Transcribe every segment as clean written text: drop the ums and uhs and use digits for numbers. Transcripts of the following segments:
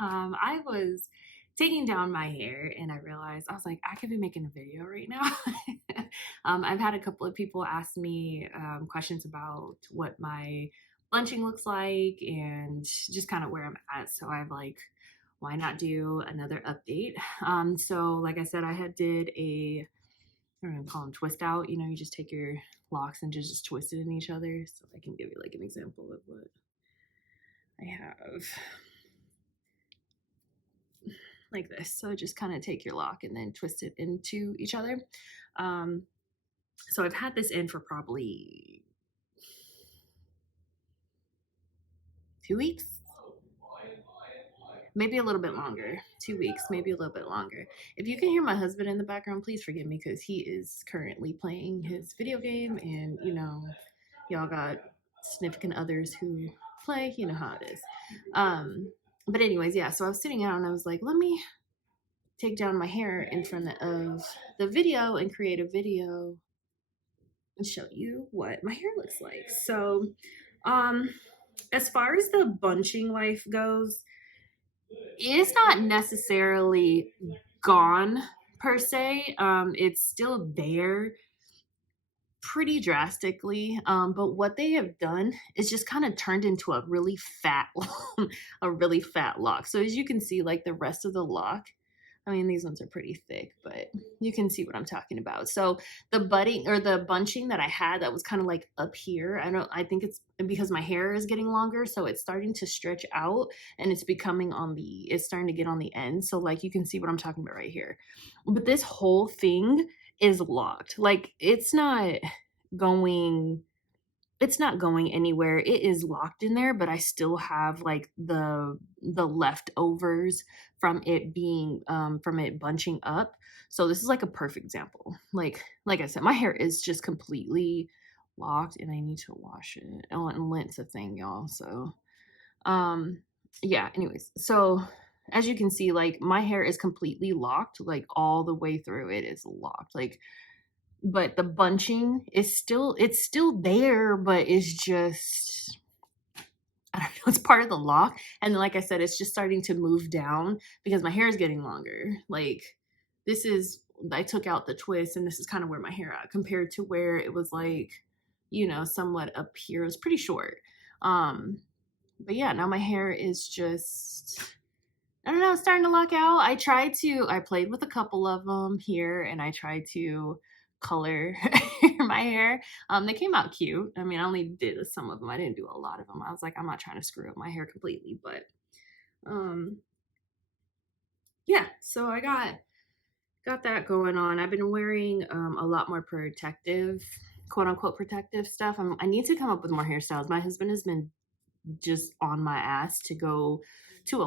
I was taking down my hair and I realized I was like, I could be making a video right now. I've had a couple of people ask me questions about what my bunching looks like and just kind of where I'm at. So I've like, why not do another update? So like I said, I had did a, I don't know, call them twist out. You know, you just take your locks and just twist it in each other. So I can give you like an example of what I have. Like this. So just kind of take your lock and then twist it into each other. So I've had this in for probably 2 weeks, maybe a little bit longer. 2 weeks, maybe a little bit longer. If you can hear my husband in the background, please forgive me because he is currently playing his video game, and you know, y'all got significant others who play, you know how it is. But anyways, yeah, so I was sitting out and I was like, let me take down my hair in front of the video and create a video and show you what my hair looks like. So as far as the bunching life goes, it's not necessarily gone per se. It's still there pretty drastically, but what they have done is just kind of turned into a really fat a really fat lock. So as you can see, like the rest of the lock, I mean, these ones are pretty thick, but you can see what I'm talking about. So the budding or the bunching that I had that was kind of like up here, I think it's because my hair is getting longer, so it's starting to stretch out and it's it's starting to get on the end. So like you can see what I'm talking about right here. But this whole thing is locked. Like going it's not going anywhere. It is locked in there, but I still have like the leftovers from it being from it bunching up. So this is like a perfect example. Like I said, my hair is just completely locked and I need to wash it. Oh, and lint's a thing, y'all. So yeah, anyways. So as you can see, like my hair is completely locked, like all the way through it is locked. Like, but the bunching is it's still there, but it's just, I don't know, it's part of the lock. And then, like I said, it's just starting to move down because my hair is getting longer. Like this is, I took out the twist and this is kind of where my hair at compared to where it was like, you know, somewhat up here. It was pretty short. But yeah, now my hair is just, I don't know, it's starting to lock out. I played with a couple of them here and I tried to color my hair. They came out cute. I mean, I only did some of them. I didn't do a lot of them. I was like, I'm not trying to screw up my hair completely, but yeah, so I got that going on. I've been wearing a lot more protective, quote unquote protective stuff. I need to come up with more hairstyles. My husband has been just on my ass to go to a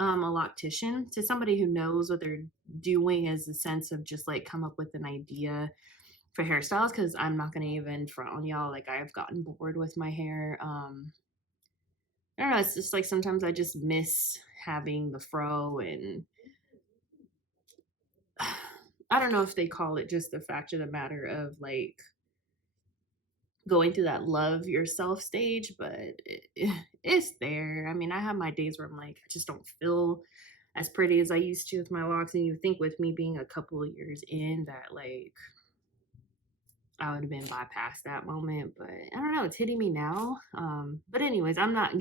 loctician, to somebody who knows what they're doing, as a sense of just like come up with an idea for hairstyles, because I'm not gonna even front on y'all, like I've gotten bored with my hair. I don't know, it's just like sometimes I just miss having the fro, and I don't know if they call it just the fact of the matter of like going through that love yourself stage, but it's there. I mean, I have my days where I'm like, I just don't feel as pretty as I used to with my locks. And you think with me being a couple of years in that like I would have been bypassed that moment, but I don't know, it's hitting me now. But anyways, I'm not,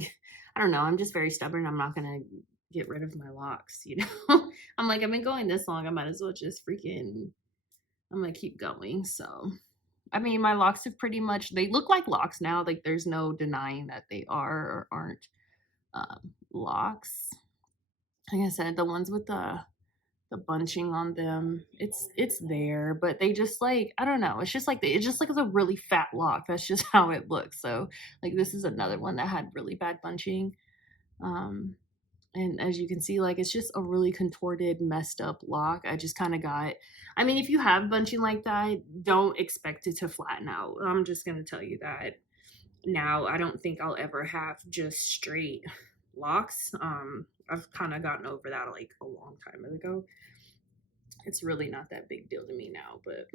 I don't know, I'm just very stubborn. I'm not gonna get rid of my locks, you know. I'm like, I've been going this long, I might as well just freaking, I'm gonna keep going. So I mean, my locks have pretty much, they look like locks now. Like there's no denying that they are or aren't locks. Like I said, the ones with the bunching on them, it's there, but they just like, I don't know. It's just like it's just like a really fat lock. That's just how it looks. So like this is another one that had really bad bunching. And as you can see, like it's just a really contorted, messed up lock. I just kind of got, I mean, if you have bunching like that, don't expect it to flatten out. I'm just going to tell you that now. I don't think I'll ever have just straight locks. I've kind of gotten over that like a long time ago. It's really not that big deal to me now, but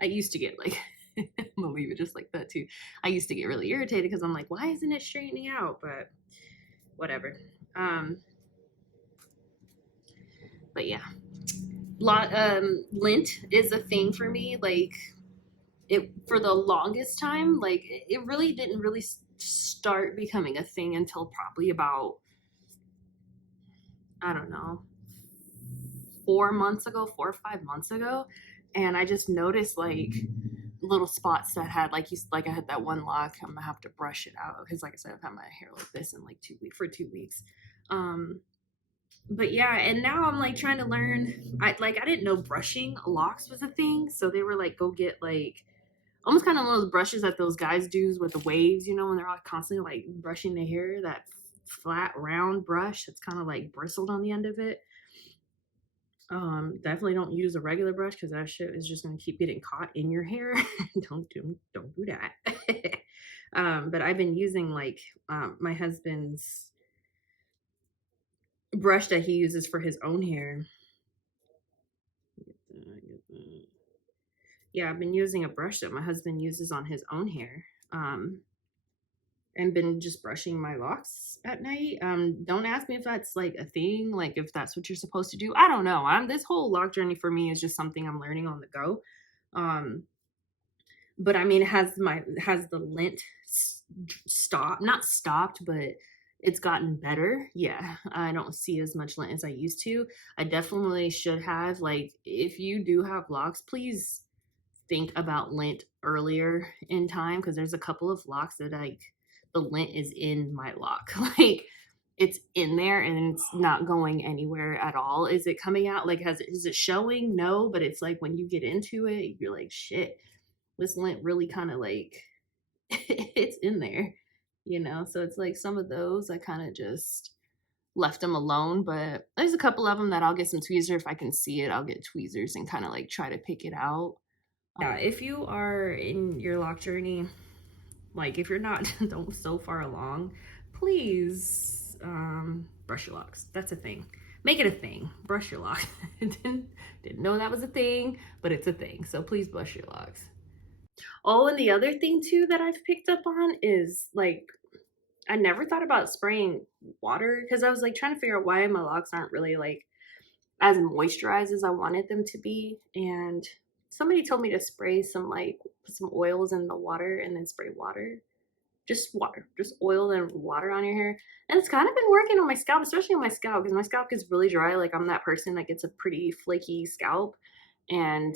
I used to get like, I'm gonna leave it just like that too. I used to get really irritated because I'm like, why isn't it straightening out? But whatever. Um, but yeah, lint is a thing for me. Like it for the longest time, like it really didn't really start becoming a thing until probably about, I don't know, 4 months ago, 4 or 5 months ago. And I just noticed like little spots that had like like I had that one lock. I'm gonna have to brush it out because like I said, I've had my hair like this in like 2 weeks for 2 weeks. Um, but yeah, and now I'm like trying to learn. I didn't know brushing locks was a thing, so they were like, go get like almost kind of one of those brushes that those guys do with the waves, you know, when they're all constantly like brushing their hair. That flat round brush that's kind of like bristled on the end of it. Definitely don't use a regular brush because that shit is just gonna keep getting caught in your hair. Don't do that. But I've been using like my husband's brush that he uses for his own hair. Yeah, I've been using a brush that my husband uses on his own hair. And been just brushing my locks at night. Don't ask me if that's like a thing, like if that's what you're supposed to do. I don't know. This whole lock journey for me is just something I'm learning on the go. But I mean, has the lint stopped? Not stopped, but it's gotten better. Yeah, I don't see as much lint as I used to. I definitely should have. Like, if you do have locks, please think about lint earlier in time because there's a couple of locks that like the lint is in my lock. Like it's in there and it's not going anywhere at all. Is it coming out? Like is it showing? No, but it's like when you get into it, you're like, shit, this lint really kind of like it's in there, you know? So it's like some of those I kind of just left them alone, but there's a couple of them that I'll get some tweezers if I can see it. I'll get tweezers and kind of like try to pick it out. Yeah, if you are in your lock journey, like if you're not don't so far along, please brush your locks. That's a thing. Make it a thing. Brush your locks. didn't know that was a thing, but it's a thing. So please brush your locks. Oh, and the other thing too that I've picked up on is like I never thought about spraying water because I was like trying to figure out why my locks aren't really like as moisturized as I wanted them to be. And somebody told me to spray some like put some oils in the water and then spray water. Just water, just oil and water on your hair. And it's kind of been working on my scalp, especially on my scalp, because my scalp gets really dry. Like I'm that person that gets a pretty flaky scalp. And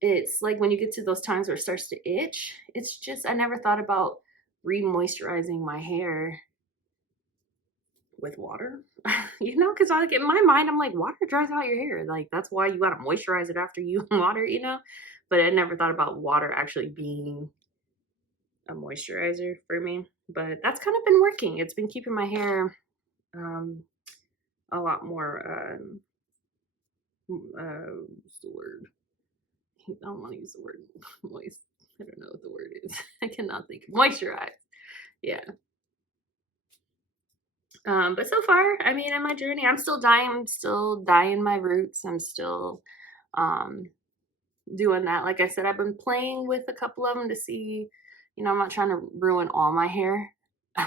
it's like when you get to those times where it starts to itch, it's just I never thought about re-moisturizing my hair with water. You know, because like in my mind I'm like water dries out your hair, like that's why you got to moisturize it after you water, you know. But I never thought about water actually being a moisturizer for me, but that's kind of been working. It's been keeping my hair a lot more what's the word, I don't want to use the word moist. I don't know what the word is. I cannot think. Moisturize. Yeah. But so far, I mean, in my journey, I'm still dyeing my roots. I'm still um, doing that. Like I said, I've been playing with a couple of them to see, you know, I'm not trying to ruin all my hair.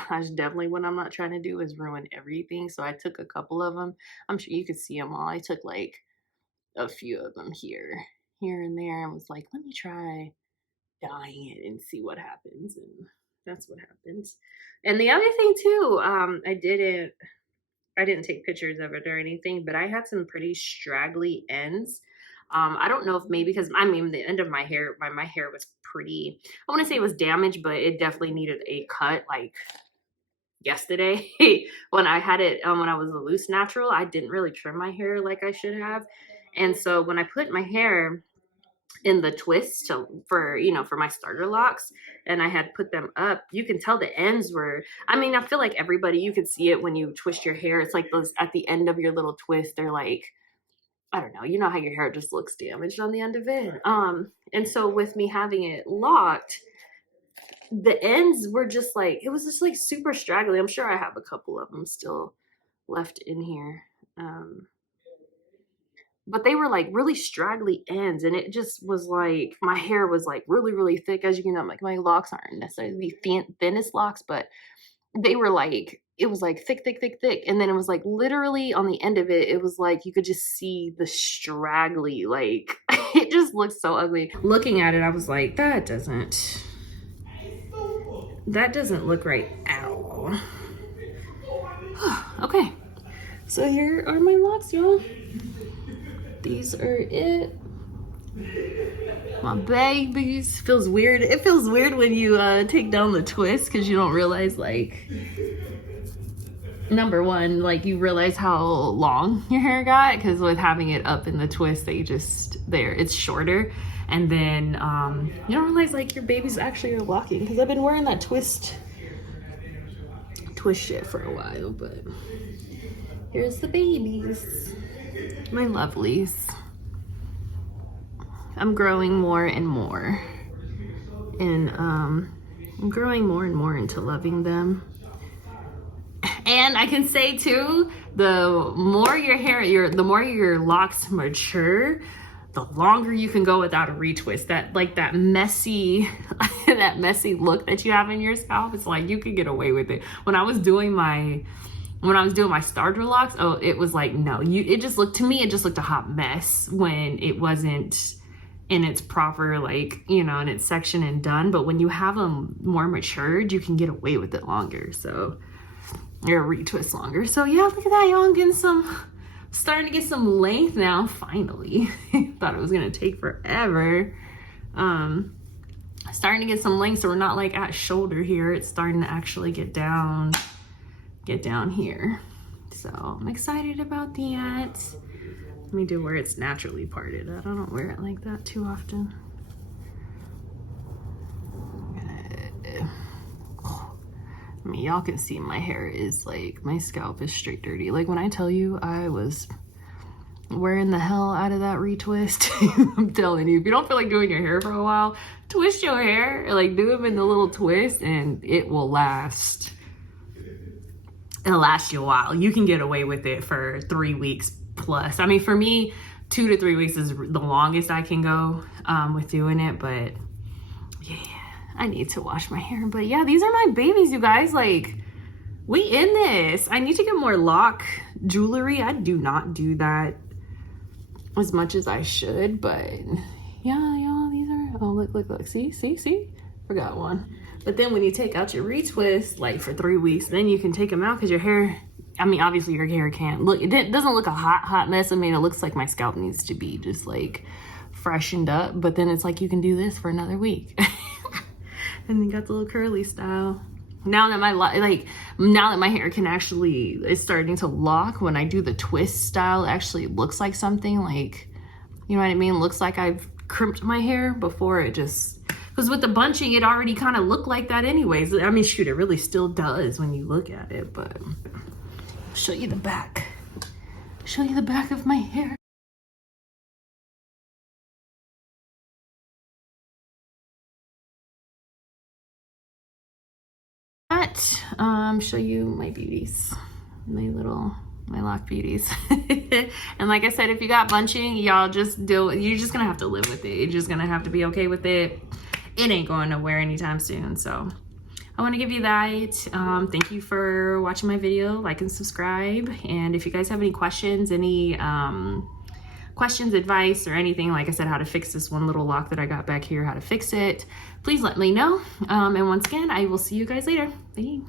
That's definitely what I'm not trying to do is ruin everything. So I took a couple of them. I'm sure you could see them all. I took like a few of them here and there, and was like, let me try dyeing it and see what happens. And that's what happens. And the other thing too, I didn't take pictures of it or anything, but I had some pretty straggly ends. I don't know if maybe because I mean the end of my hair, my hair was pretty. I want to say it was damaged, but it definitely needed a cut. Like yesterday, when I had it, when I was a loose natural, I didn't really trim my hair like I should have, and so when I put my hair in the twist for for my starter locks and I had put them up, you can tell the ends were, I mean, I feel like everybody, you could see it when you twist your hair. It's like those at the end of your little twist, they're like, I don't know, you know how your hair just looks damaged on the end of it. And so with me having it locked, the ends were just like, it was just like super straggly. I'm sure I have a couple of them still left in here. But they were like really straggly ends, and it just was like my hair was like really thick. As you can know, like my locks aren't necessarily the thinnest locks, but they were like it was like thick, thick, thick, thick. And then it was like literally on the end of it, it was like you could just see the straggly, like it just looked so ugly. Looking at it, I was like, that doesn't look right at all. Okay, so here are my locks, y'all. These are it. My babies. Feels weird. It feels weird when you take down the twist because you don't realize, like, number one, like you realize how long your hair got, because with having it up in the twist that you just it's shorter. And then you don't realize like your babies actually are locking, because I've been wearing that twist shit for a while. But here's the babies, my lovelies. I'm growing more and more, and I'm growing more and more into loving them. And I can say too, the more your hair, the more your locks mature, the longer you can go without a retwist. That messy, that messy look that you have in your scalp, it's like you can get away with it. When I was doing my starter locks, oh, it was like, no, it just looked, to me, it just looked a hot mess when it wasn't in its proper, like, you know, in its section and done. But when you have them more matured, you can get away with it longer. So you're retwist longer. So yeah, look at that, y'all. I'm getting starting to get some length now, finally. Thought it was gonna take forever. Starting to get some length, so we're not like at shoulder here. It's starting to actually get down here. So I'm excited about that. Let me do where it's naturally parted. I don't wear it like that too often. I mean, y'all can see my hair is like, my scalp is straight dirty. Like when I tell you I was wearing the hell out of that retwist, I'm telling you, if you don't feel like doing your hair for a while, twist your hair, like do them in the little twist, and it will last. It'll last you a while. You can get away with it for 3 weeks plus. I mean, for me, 2 to 3 weeks is the longest I can go with doing it. But yeah, I need to wash my hair. But yeah, these are my babies, you guys. Like, we in this. I need to get more lock jewelry. I do not do that as much as I should. But yeah, y'all, these are, oh, look. See? Forgot one. But then when you take out your retwist, like for 3 weeks, then you can take them out, because your hair, I mean, obviously your hair can't look, it doesn't look a hot mess. I mean, it looks like my scalp needs to be just like freshened up, but then it's like you can do this for another week. And then got the little curly style. Now that my hair can actually, is starting to lock, when I do the twist style, it actually looks like something, like, you know what I mean? Looks like I've crimped my hair. Before it just, because with the bunching, it already kind of looked like that anyways. I mean, shoot, it really still does when you look at it. But I'll show you the back. Show you the back of my hair. Show you my beauties, my lock beauties. And like I said, if you got bunching, y'all you're just gonna have to live with it. You're just gonna have to be okay with it. It ain't going nowhere anytime soon. So I want to give you that. Thank you for watching my video. Like and subscribe. And if you guys have any questions, advice, or anything, like I said, how to fix this one little lock that I got back here, how to fix it, please let me know. And once again, I will see you guys later. Bye.